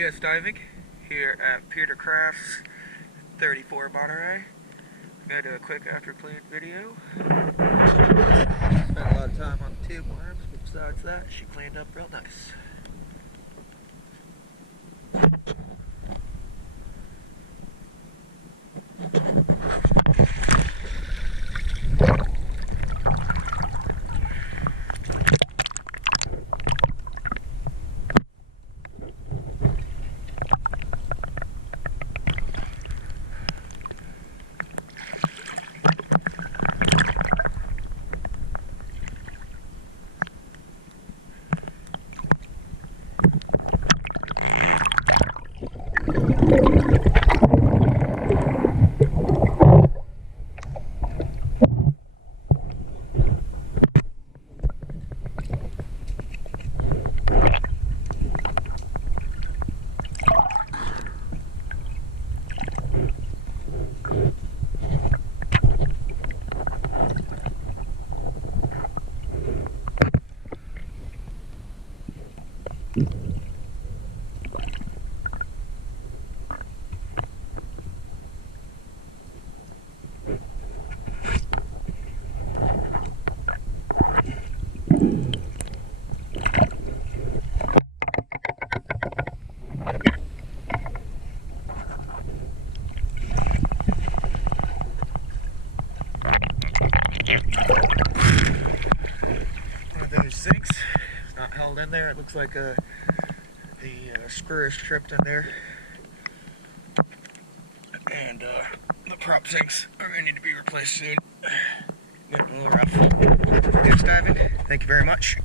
Yes, diving here at Peter Craft's 34 Monterey. I'm going to do a quick after clean video. Spent a lot of time on the tube worms, but besides that, she cleaned up real nice. One of those sinks, it's not held in there. It looks like the screw is tripped in there, and the prop sinks are going to need to be replaced soon. Getting a little rough. Thanks, diving. Thank you very much.